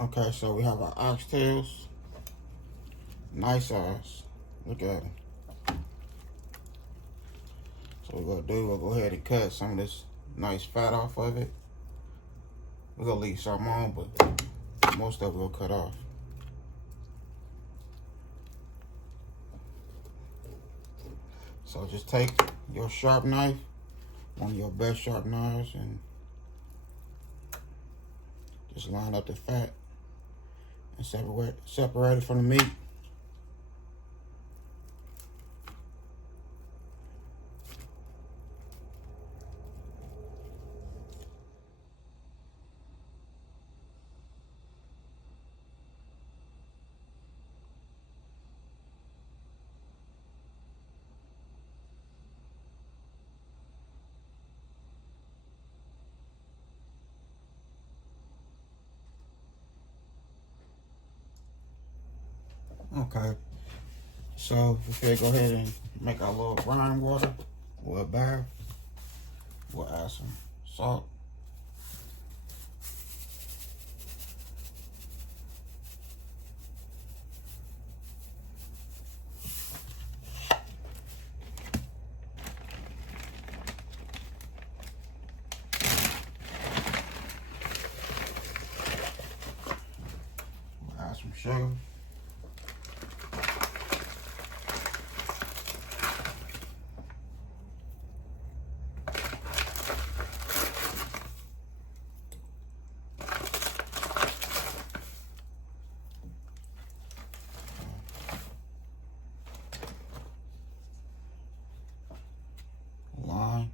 Okay, so we have our oxtails. Nice size. Look at them. So what we're gonna do, we'll go ahead and cut some of this nice fat off of it. We're gonna leave some on, but most of it we'll cut off. So just take your sharp knife, one of your best sharp knives, and just line up the fat and separate it from the meat. Okay, so we'll go ahead and make our little brine water or a bath. We'll add some salt. We'll add some sugar. Lime.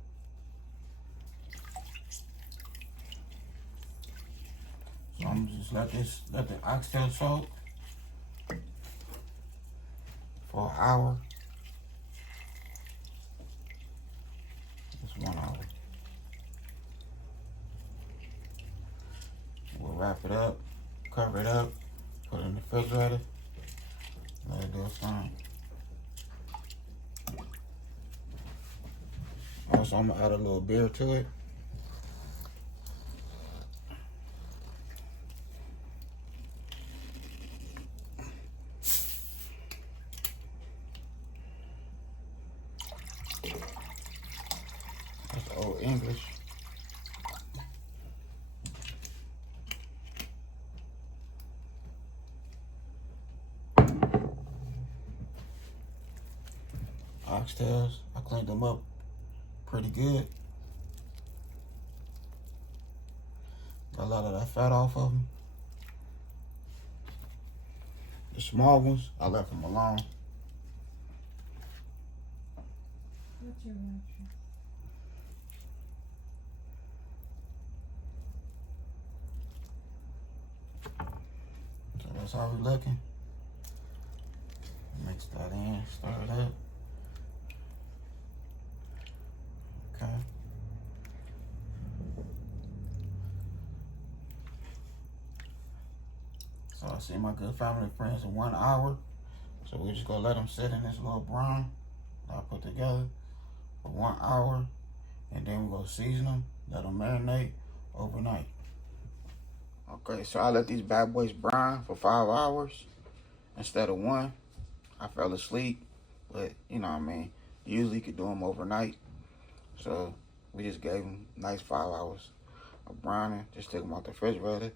So I'm gonna just let the oxtail soak for an hour. Just 1 hour. We'll wrap it up, cover it up, put it in the refrigerator, let it do its thing. Also, I'm gonna add a little beer to it. That's Old English. Oxtails, I cleaned them up pretty good. Got a lot of that fat off of them. The small ones, I left them alone. What's your reaction? So that's how we looking. Mix that in, stir it up. Okay. So I see my good family and friends in 1 hour. So we're just gonna let them sit in this little brine that I put together for 1 hour. And then we're gonna season them, let them marinate overnight. Okay, so I let these bad boys brine for 5 hours instead of 1. I fell asleep, but you know what I mean. Usually you could do them overnight. So we just gave them nice 5 hours of brining. Just took them out the refrigerator.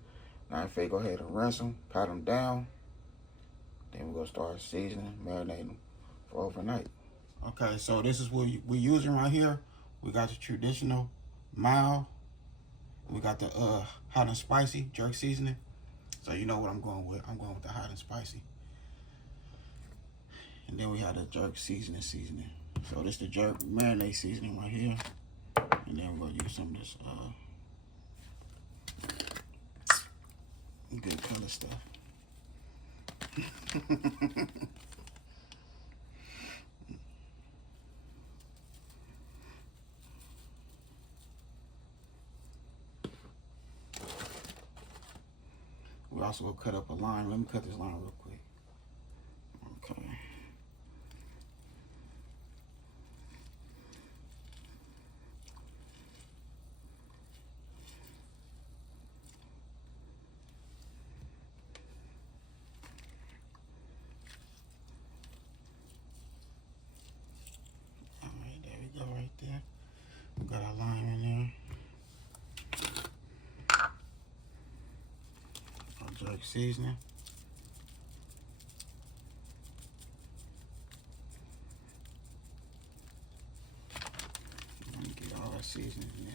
Now if they go ahead and rinse them, pat them down, then we're gonna start seasoning, marinating them for overnight. Okay, so this is what we're using right here. We got the traditional mild. We got the hot and spicy jerk seasoning. So you know what I'm going with. I'm going with the hot and spicy. And then we have the jerk seasoning. So this is the jerk marinade seasoning right here. And then we're gonna use some of this good color stuff. We also gonna cut up a line. Let me cut this line real quick. Okay. Jerk seasoning. Let me get all that seasoning in there.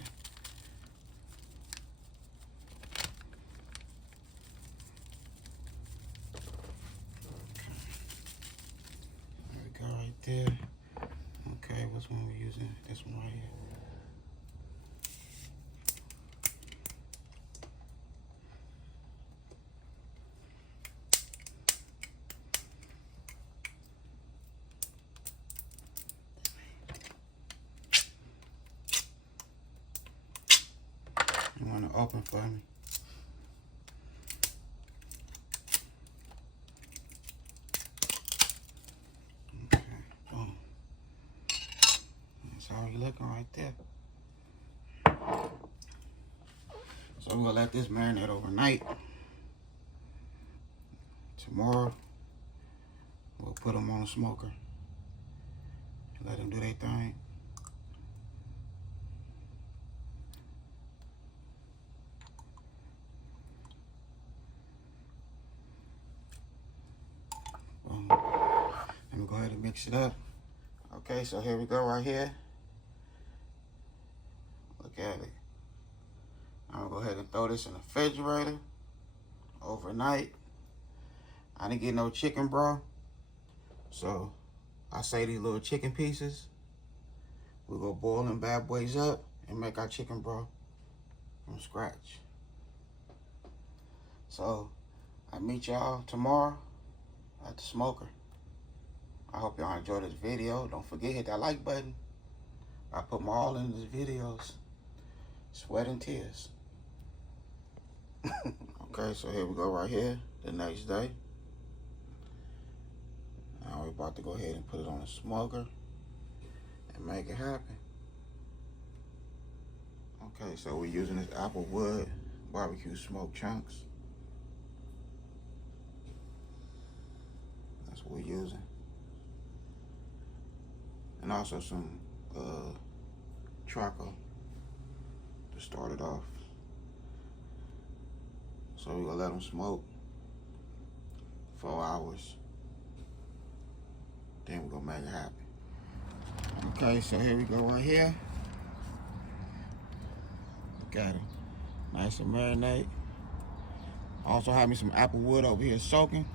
There we go right there. Okay, what's one we're using? This one right here. You want to open for me? Okay, boom. That's how you looking right there. So we're gonna let this marinate overnight. Tomorrow, we'll put them on a smoker. Let them do their thing. Let me go ahead and mix it up. Okay, so here we go right here. Look at it. I'm gonna go ahead and throw this in the refrigerator overnight. I didn't get no chicken, bro. So I say these little chicken pieces, we're gonna boil them bad boys up and make our chicken, bro, from scratch. So I meet y'all tomorrow at the smoker. I hope y'all enjoyed this video. Don't forget, hit that like button. I put my all in these videos. Sweat and tears. Okay, so here we go right here, the next day. Now we're about to go ahead and put it on the smoker and make it happen. Okay, so we're using this applewood barbecue smoked chunks. That's what we're using. And also some charcoal to start it off. So we're gonna let them smoke 4 hours. Then we're gonna make it happen. Okay, so here we go right here. Got it. Nice and marinate. Also have me some applewood over here soaking.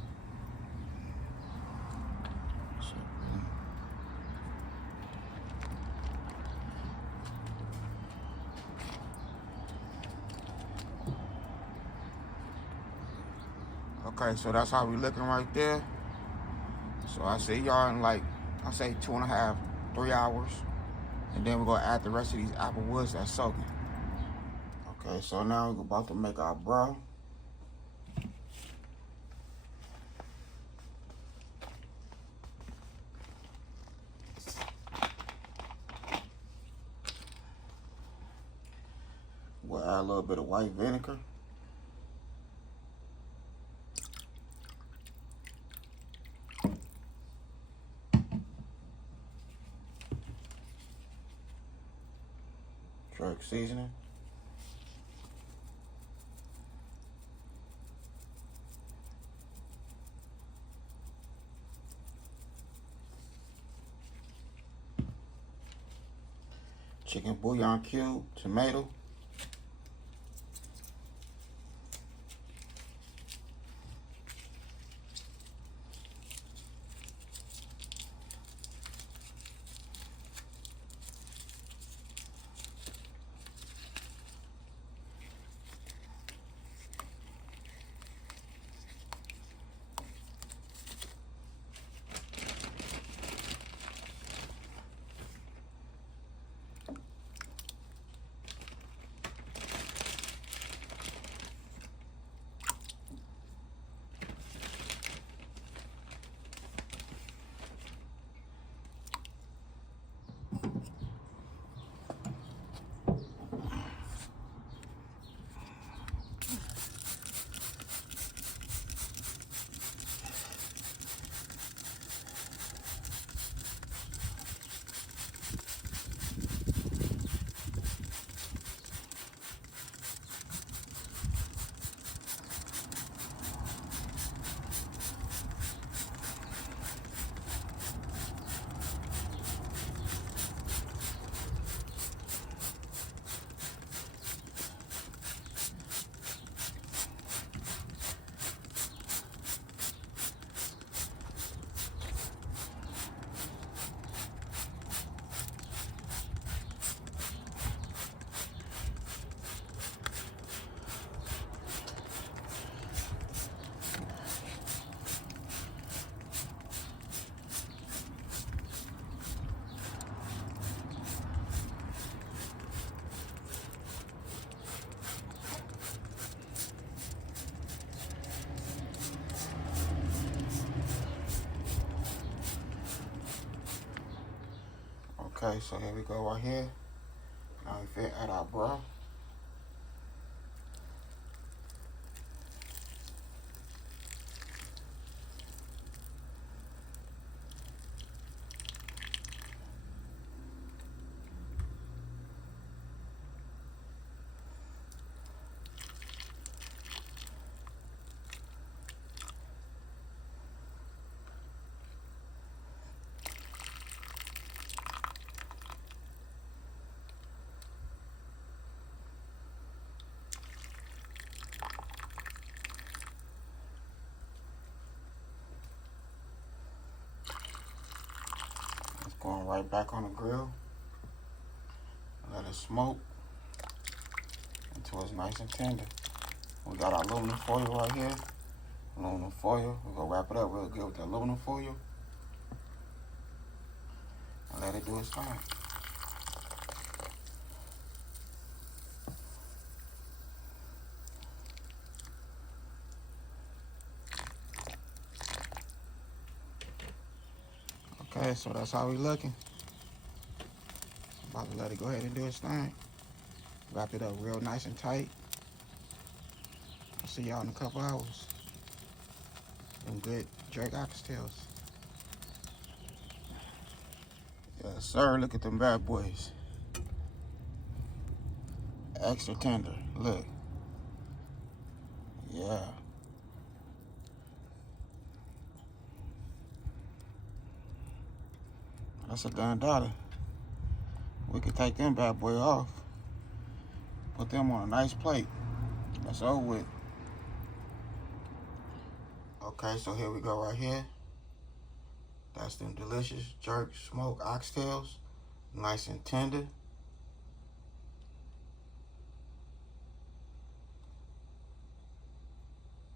Okay, so that's how we looking right there. So I see y'all in like, I say 2.5, 3 hours. And then we're gonna add the rest of these apple woods that's soaking. Okay, so now we're about to make our broth. We'll add a little bit of white vinegar. Jerk seasoning. Chicken bouillon cube, tomato. Okay, so here we go right here. Now we fit add our broth. Going right back on the grill. Let it smoke until it's nice and tender. We got our aluminum foil right here. Aluminum foil. We're gonna wrap it up real good with the aluminum foil. And let it do its thing. Okay, so that's how we looking. About to let it go ahead and do its thing. Wrap it up real nice and tight. I'll see y'all in a couple hours. Them good jerk oxtails. Yes, sir. Look at them bad boys. Extra tender. Look. Yeah. That's a damn dollar. We could take them bad boy off. Put them on a nice plate. That's over with. Okay, so here we go right here. That's them delicious jerk smoked oxtails. Nice and tender.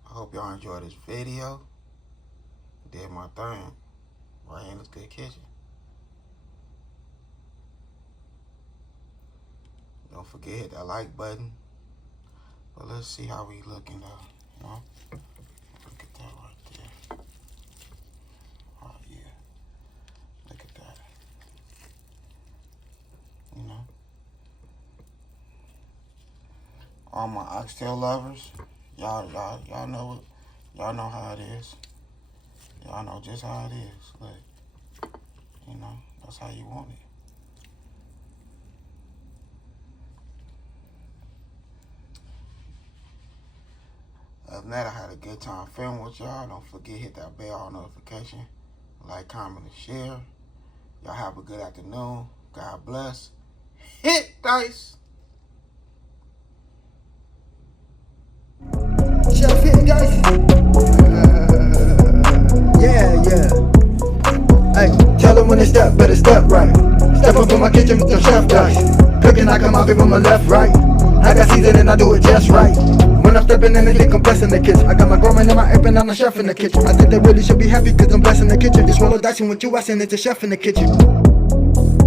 I hope y'all enjoyed this video. Did my thing. Right in this good kitchen. Don't forget, hit that like button. But let's see how we looking though. You know? Look at that right there. Oh yeah. Look at that. You know. All my oxtail lovers, y'all know it. Y'all know how it is. Y'all know just how it is. Look. You know, that's how you want it. Other than that, I had a good time filming with y'all. Don't forget, hit that bell notification. Like, comment, and share. Y'all have a good afternoon. God bless. Hit dice. Chef hit dice. Yeah. Hey, tell them when they step, better step right. Step up in my kitchen with the chef dice. Cooking, I come out from my left, right. I got season and I do it just right. When I'm stepping in, they think I'm blessing the kitchen. I got my growing and my apron, I'm a chef in the kitchen. I think they really should be happy cause I'm blessing the kitchen. Just roll a dice and with you, I send it to chef in the kitchen.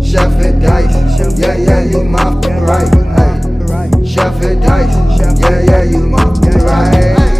Chef hit dice, yeah, you my right. Chef hit dice, yeah, you my right.